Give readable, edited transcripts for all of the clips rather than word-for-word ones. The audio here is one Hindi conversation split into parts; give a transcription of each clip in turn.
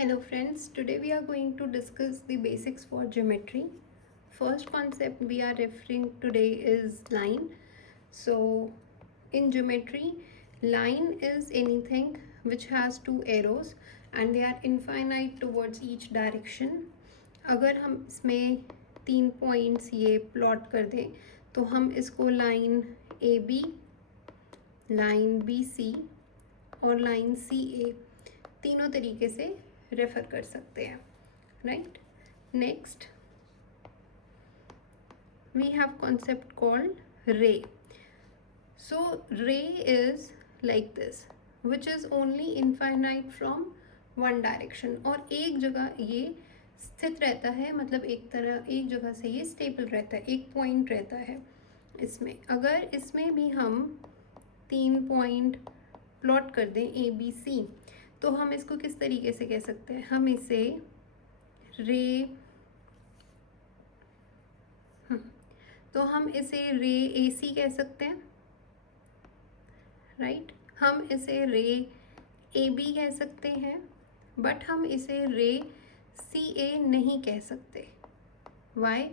Hello friends, today we are going to discuss the basics for geometry. First concept we are referring today is line. So in geometry, line is anything which has two arrows and they are infinite towards each direction. अगर हम इसमें 3 पॉइंट्स ये प्लॉट कर दें तो हम इसको line A B, line B C और लाइन सी ए तीनों तरीके से रेफर कर सकते हैं, right. Next we have concept called ray. So ray is like this which is only infinite from one direction और एक जगह ये स्थित रहता है, मतलब एक जगह से ये स्टेबल रहता है, एक पॉइंट रहता है इसमें. अगर इसमें भी हम 3 पॉइंट प्लॉट कर दें ए बी सी तो हम इसको किस तरीके से कह सकते हैं, हम इसे तो हम इसे रे ए सी कह सकते हैं, राइट. हम इसे रे ए बी कह सकते हैं, बट हम इसे रे सी ए नहीं कह सकते. वाई?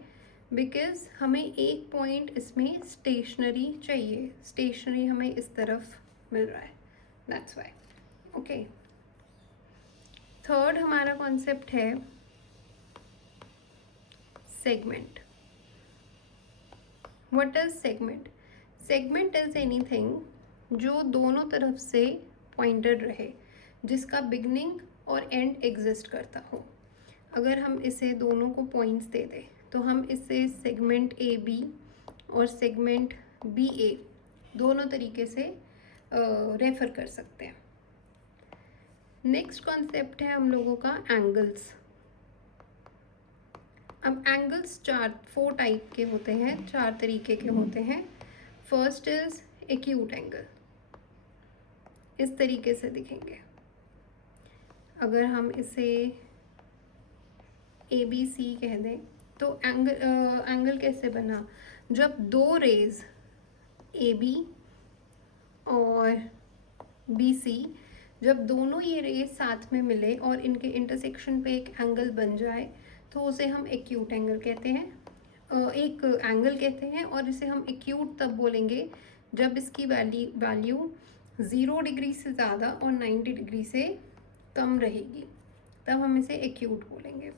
बिकॉज हमें एक पॉइंट इसमें स्टेशनरी चाहिए, स्टेशनरी हमें इस तरफ मिल रहा है, दैट्स वाई. ओके. थर्ड हमारा कॉन्सेप्ट है segment. What is segment? Segment is anything जो दोनों तरफ से पॉइंटेड रहे, जिसका बिगनिंग और एंड एग्जिस्ट करता हो. अगर हम इसे दोनों को पॉइंट्स दे दें तो हम इसे सेगमेंट ए बी और सेगमेंट बी ए दोनों तरीके से रेफर कर सकते हैं. नेक्स्ट कॉन्सेप्ट है हम लोगों का एंगल्स. अब एंगल्स 4 टाइप के होते हैं, 4 तरीके के होते हैं. First is acute angle. इस तरीके से दिखेंगे. अगर हम इसे ए बी सी कह दें तो एंगल कैसे बना, जब दो रेज ए बी और बी सी, जब दोनों ये रेज साथ में मिले और इनके इंटरसेक्शन पे एक एंगल बन जाए तो उसे हम एक्यूट एंगल कहते हैं, एक एंगल कहते हैं. और इसे हम एक्यूट तब बोलेंगे जब इसकी वैल्यू 0 डिग्री से ज़्यादा और 90 डिग्री से कम रहेगी, तब हम इसे एक्यूट बोलेंगे.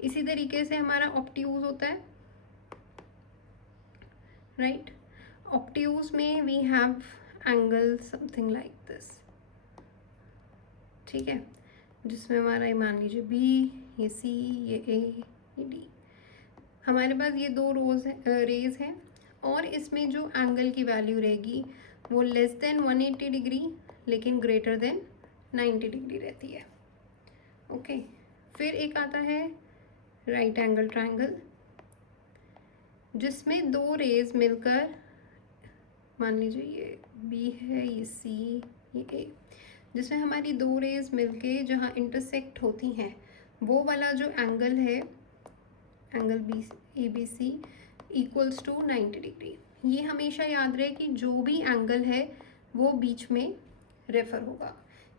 इसी तरीके से हमारा ऑब्ट्यूज होता है, राइट. ऑब्ट्यूज में we have angle something like this, ठीक है, जिसमें हमारा ये मान लीजिए बी, ये सी, ये ए, ये डी. हमारे पास ये 2 रेज हैं और इसमें जो एंगल की वैल्यू रहेगी वो लेस देन 180 डिग्री लेकिन ग्रेटर देन 90 डिग्री रहती है. ओके. फिर एक आता है राइट एंगल ट्रायंगल, जिसमें 2 रेज मिलकर, मान लीजिए ये बी है, ये सी, ये ए, जिसमें हमारी 2 रेज मिलके जहाँ इंटरसेक्ट होती हैं वो वाला जो एंगल है, angle B A B C equals to 90 degree. ये हमेशा याद रहे कि जो भी एंगल है वो बीच में रेफर होगा.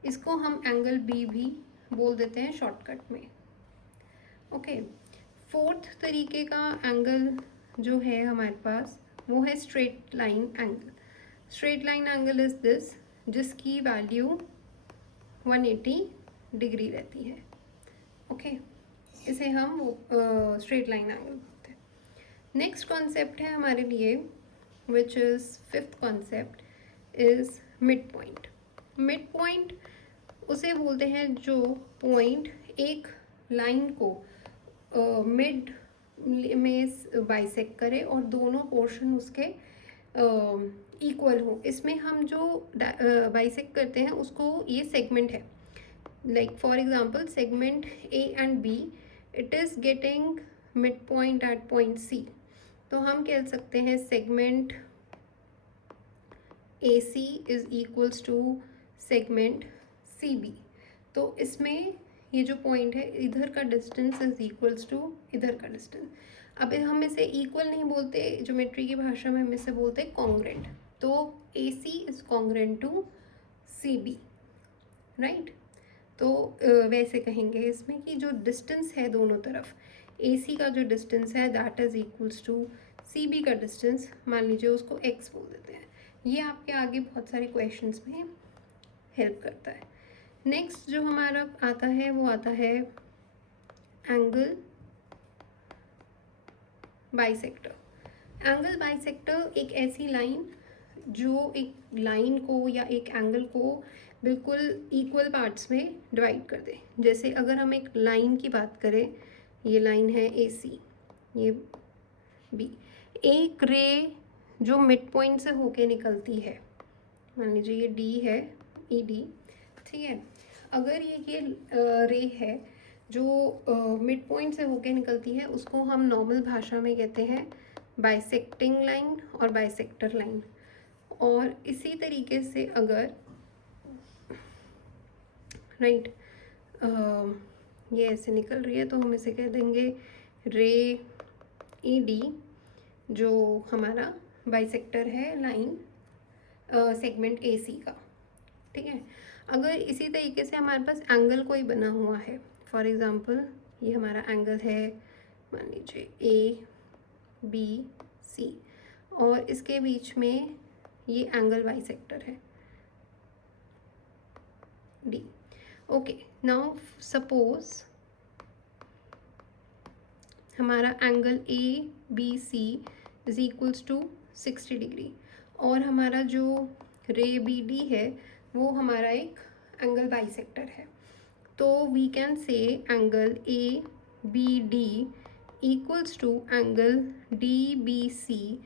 इसको हम एंगल बी भी बोल देते हैं शॉर्टकट में. ओके. फोर्थ तरीके का एंगल जो है हमारे पास वो है straight line angle. Straight line angle is this, जिसकी वैल्यू 180 डिग्री रहती है. ओके. इसे हम स्ट्रेट लाइन एंगल बोलते हैं. नेक्स्ट कॉन्सेप्ट है हमारे लिए which is fifth concept is mid point. Mid point उसे बोलते हैं जो पॉइंट एक लाइन को मिड में बाइसेक्ट करे और दोनों पोर्शन उसके इक्वल हो. इसमें हम जो बाइसेक्ट करते हैं उसको ये सेगमेंट है. Like for example segment A and B, it is getting mid point at point C. तो हम कह सकते हैं segment A C is equals to segment C B. तो इसमें ये जो पॉइंट है इधर का डिस्टेंस इज इक्वल्स टू इधर का डिस्टेंस. अब हम इसे इक्वल नहीं बोलते, ज्योमेट्री की भाषा में हम इसे बोलते हैं कॉन्ग्रेंट. तो A C is congruent to C B, right. तो वैसे कहेंगे इसमें कि जो डिस्टेंस है दोनों तरफ, AC का जो डिस्टेंस है that is equals to CB का डिस्टेंस, मान लीजिए उसको x बोल देते हैं। ये आपके आगे बहुत सारे क्वेश्चंस में हेल्प करता है। नेक्स्ट जो हमारा आता है वो आता है एंगल बाइसेक्टर। एंगल बाइसेक्टर एक ऐसी लाइन जो एक लाइन को या एक एंगल को बिल्कुल इक्वल पार्ट्स में डिवाइड कर दे। जैसे अगर हम एक लाइन की बात करें, ये लाइन है AC, ये B, एक रे जो मिड पॉइंट से होके निकलती है, मान लीजिए ये D है, ED, ठीक है। अगर ये रे है जो मिड पॉइंट से होके निकलती है, उसको हम नॉर्मल भाषा में कहते हैं बाइसेक्टिंग लाइन और बाइसेक्टर लाइन। और इसी तरीके से अगर राइट ये ऐसे निकल रही है तो हम इसे कह देंगे रे ED, जो हमारा बाइसेक्टर है लाइन सेगमेंट AC का, ठीक है। अगर इसी तरीके से हमारे पास एंगल कोई बना हुआ है, फॉर एग्ज़ाम्पल ये हमारा एंगल है, मान लीजिए ABC, और इसके बीच में ये एंगल बाइसेक्टर है D। ओके, नाउ सपोज हमारा angle ABC is equals to 60 degree, और हमारा जो रे BD है वो हमारा एक एंगल बाइसेक्टर है। तो we can say angle ABD equals to angle DBC।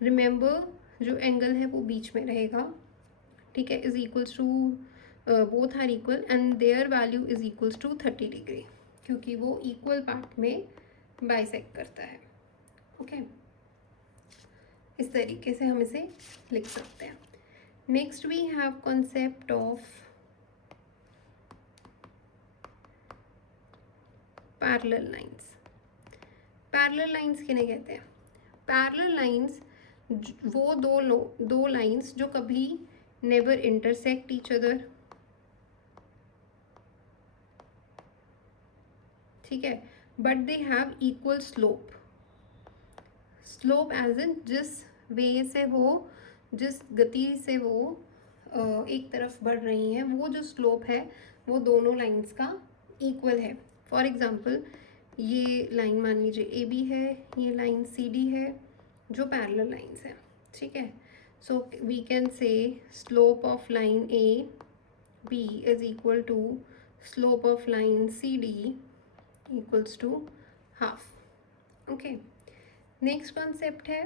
Remember जो एंगल है वो बीच में रहेगा, ठीक है, is equals to both are equal and their value is equals to 30 degree, क्योंकि वो इक्वल पार्ट में बाइसेक्ट करता है। ओके, इस तरीके से हम इसे लिख सकते हैं। Next we have concept of parallel lines. Parallel lines किन्हें कहते हैं? पैरेलल लाइंस वो दो लाइंस जो कभी नेवर इंटरसेक्ट ईच अदर, ठीक है, but they have equal slope. Slope as in जिस वे से वो, जिस गति से वो एक तरफ बढ़ रही हैं, वो जो स्लोप है वो दोनों लाइंस का इक्वल है। फॉर एग्जांपल ये लाइन मान लीजिए AB है, ये लाइन CD है, जो पैरेलल लाइंस हैं, ठीक है। So we can say slope of line AB is equal to slope of line CD equals to half. Okay, next concept है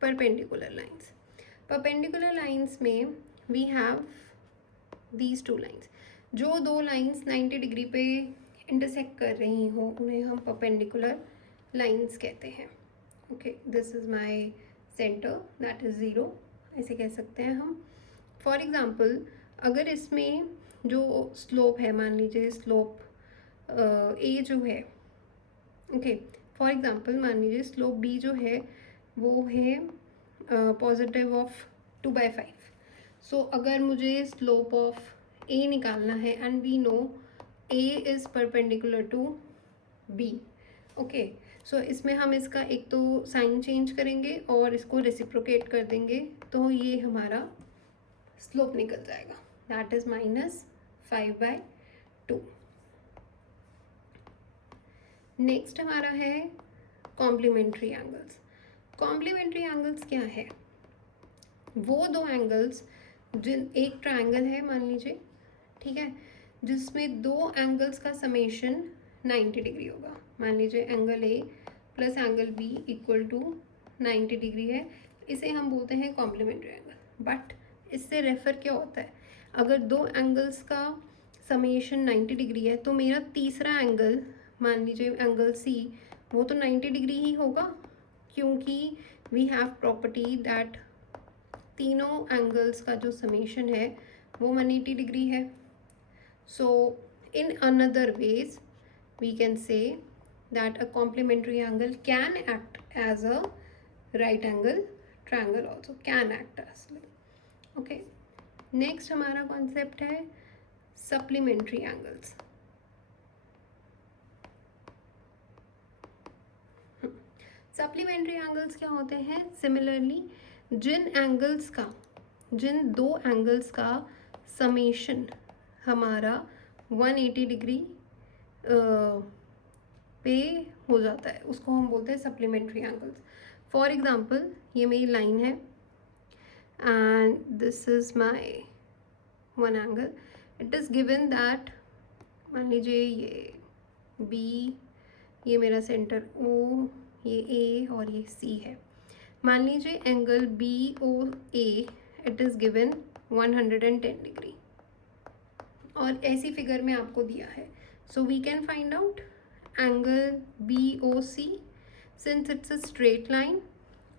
परपेंडिकुलर लाइंस। परपेंडिकुलर लाइंस में we have these two lines. जो दो लाइंस 90 डिग्री पे इंटरसेक्ट कर रही हो उन्हें हम परपेंडिकुलर लाइंस कहते हैं। Okay, this is my centre that is 0, ऐसे कह सकते हैं हम। फॉर एग्जांपल अगर इसमें जो स्लोप है, मान लीजिए स्लोप A जो है, ओके, फॉर एग्जांपल मान लीजिए स्लोप B जो है वो है पॉजिटिव ऑफ 2/5। सो अगर मुझे स्लोप ऑफ A निकालना है and we know A is perpendicular to B, okay, so इसमें हम इसका एक तो साइन चेंज करेंगे और इसको रेसिप्रोकेट कर देंगे, तो ये हमारा स्लोप निकल जाएगा, दैट इज -5/2। नेक्स्ट हमारा है कॉम्प्लीमेंट्री एंगल्स। कॉम्प्लीमेंट्री एंगल्स क्या है? वो दो एंगल्स जिन, एक ट्रायंगल है मान लीजिए, ठीक है, जिसमें दो एंगल्स का समेशन 90 डिग्री होगा। मान लीजिए angle A plus angle B equal to 90 degree है, इसे हम बोलते हैं कॉम्प्लीमेंट्री एंगल। बट इससे रेफर क्या होता है, अगर दो एंगल्स का समेशन 90 डिग्री है तो मेरा तीसरा एंगल, मान लीजिए एंगल C, वो तो 90 डिग्री ही होगा, क्योंकि वी हैव प्रॉपर्टी दैट तीनों एंगल्स का जो समेशन है वो 180 डिग्री है। So in another ways we can say that a complementary angle can act as a right angle triangle also can act as. Okay, next हमारा concept है supplementary angles. सप्लीमेंट्री एंगल्स क्या होते हैं? सिमिलरली जिन दो एंगल्स का समेशन हमारा 180 डिग्री पे हो जाता है, उसको हम बोलते हैं सप्लीमेंट्री एंगल्स. फॉर एग्जांपल, ये मेरी लाइन है and this is my one angle. It is given that, मान लीजिए ये बी, ये मेरा सेंटर ओ, ये ए और ये सी है. मान लीजिए angle B O A, it is given 110 degree, और ऐसी फिगर में आपको दिया है. So we can find out angle B O C, since it's a straight line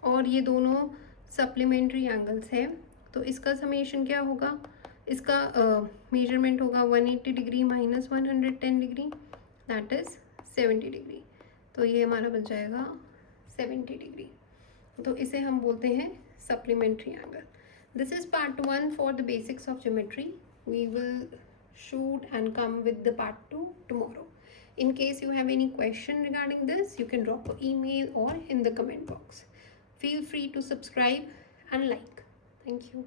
और ये दोनों सप्लीमेंट्री एंगल्स हैं, तो इसका समेशन क्या होगा? इसका मेजरमेंट होगा 180 degree minus 110 degree, that is 70 degree. तो ये हमारा बन जाएगा 70 डिग्री. तो इसे हम बोलते हैं supplementary angle. This is part 1 for the basics of geometry. We will shoot and come with the part 2 tomorrow. In case you have any question regarding this, you can drop an email or in the comment box. Feel free to subscribe and like. Thank you.